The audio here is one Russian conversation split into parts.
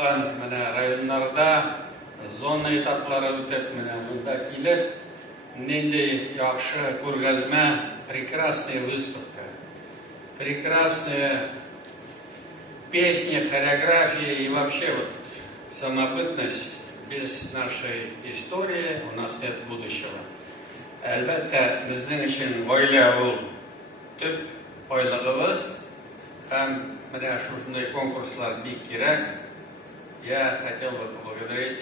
Мына райондарда зона этаплары өтеп, мына мында килеп, нендей яхшы күргәзмә, прекрасная выставка, прекрасная песня, хореография и вообще вот самобытность. Без нашей истории у нас нет будущего. Әлбәттә, безнең өчен гаилә ул төп байлыгыбыз, һәм менә шушындай конкурслар бик кирәк. Я хотел бы поблагодарить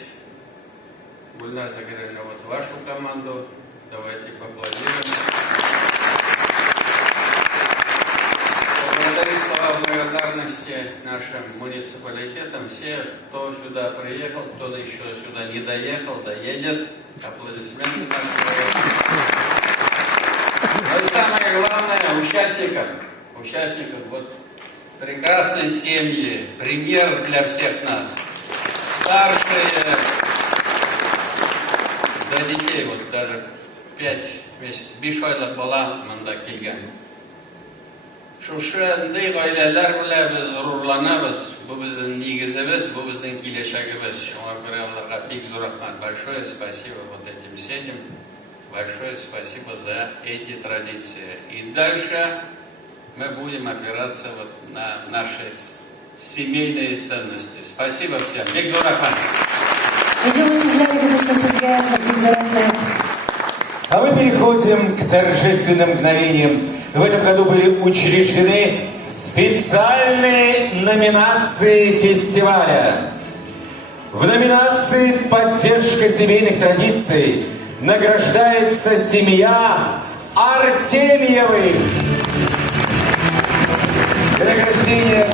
Гульнар Закирьевна, вот вашу команду. Давайте поаплодируем. Поблагодарить слова благодарности нашим муниципалитетам. Все, кто сюда приехал, кто еще сюда не доехал, доедет. Аплодисменты нашим районам. Ну и самое главное, участникам. Вот прекрасные семьи, пример для всех нас. Старшие, до детей, вот даже 5 месяцев. Бишвайлар бала мында килгән. Шушындай гаиләләр белән без горурланабыз. Бу безнең нигезебез, бу безнең киләчәгебез. Шуңа күрә аларга бик зур рәхмәт. Большое спасибо вот этим семьям. Большое спасибо за эти традиции. И дальше мы будем опираться вот на наши семейные ценности. Спасибо всем. Бик зур рәхмәт. А мы переходим к торжественным мгновениям. В этом году были учреждены специальные номинации фестиваля. В номинации «Поддержка семейных традиций» награждается семья Артемьевых. Для награждения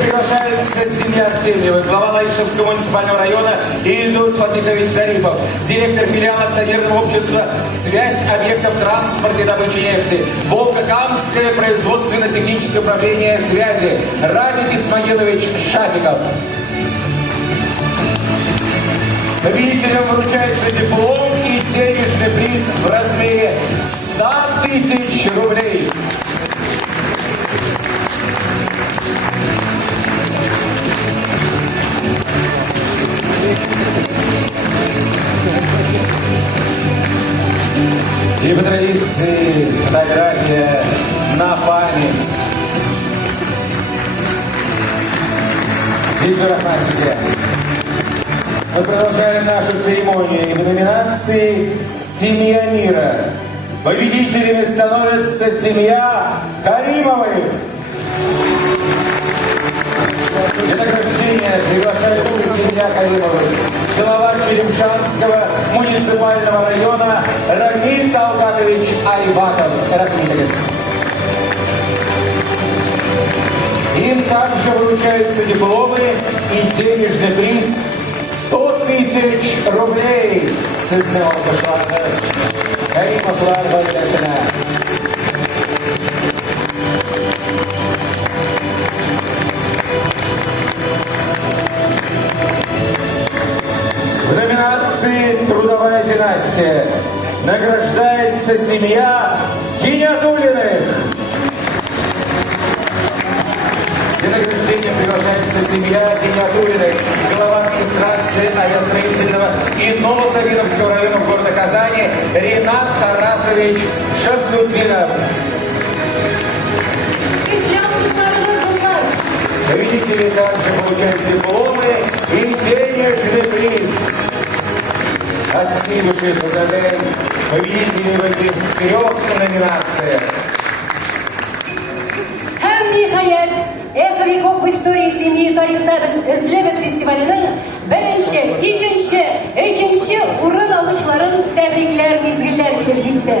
приглашается семья Артемьевых, глава Лаишевского муниципального района Ильдус Фатихович Зарипов, директор филиала акционерного общества «Связь объектов транспорта и добычи нефти», Волгокамское производственно-техническое управление связи, Радик Исмаилович Шафиков. Победителям вручается диплом и денежный приз в размере 100 000 рублей. И по традиции фотография на память. Виктор Ахматьев. Мы продолжаем нашу церемонию. И в номинации «Семья мира» победителями становится семья Каримовых. Для награждения приглашается семья Каримовых. Глава Черемшанского муниципального района Рамиль Талгатович Айбаков. Им также вручаются дипломы и денежный приз 100 000 рублей. Каримов Ларва Лясина. В номинации «Трудовая династия» награждается семья Гинятулиных. Для награждения приглашается семья Гинятулиных, глава администрации авиастроительного и Новосавиновского района города Казани Ренат Тарасович Шамсуддинов. Победители также получают дипломы и денежный приз. От всей души поздравляем победителей в этих 3 номинациях. Һәм ниһаять, Эхо веков в истории семьи тарихта эзләбез фестиваленең 1-нче, 2-нче, 3-нче урын алучыларын тәбрикләр мизгелләр килеп җитте.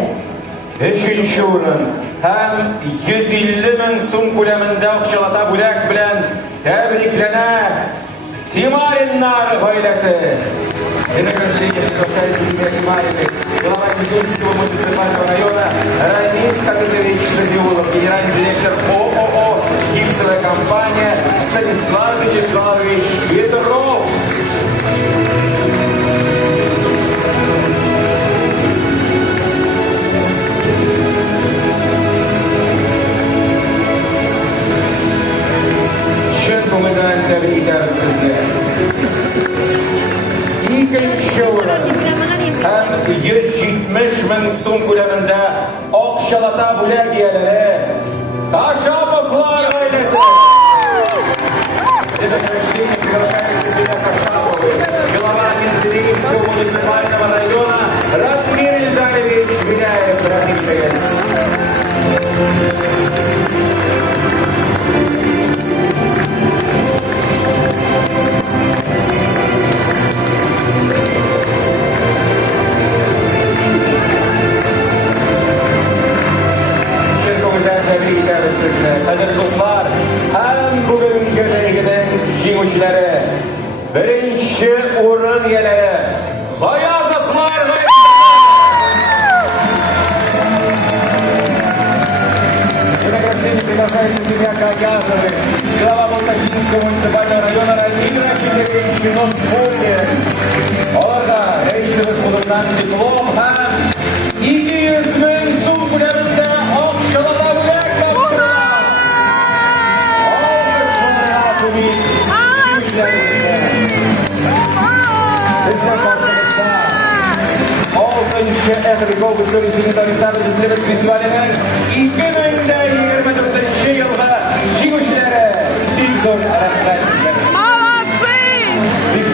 3-нче урын һәм 150 000 сум күләмендә акчалата бүләк белән тәбрикләнә Тимариннар гаиләсе. Для награждения приглашается семья Тимариных, глава Тюменского муниципального района Рамис Хатыпович Сафиулов, генеральный директор ООО «Гипсовая компания» Станислав Вячеславович Петров. Świętą bilan tebrik etamiz sizni. İkinci o'rin ham 170 ming so'm ko'lamida oq shalata bo'lak egalari Kashapovlar oilasi. Это прощение приглашается себя Кашапову, глава Менделеевского муниципального района Ратмир Ильдарович Беляев Рахимович. Qadrli do'stlar, ham bugungi reytingning jenguvchilari, birinchi o'rin egalari G'oyazovlar приглашается семья Гагазовы, глава Волгоградского муниципального района Рамиль Рахимович Шинон Фолли. Оларга рейсimiz qo'lidan diplom ham 200 ming so'm ko'lamida oq shalata bo'lak Ehrlikov historisini tarixlari izlab festivalining 2024 yilgi jenguvchilari Dilzor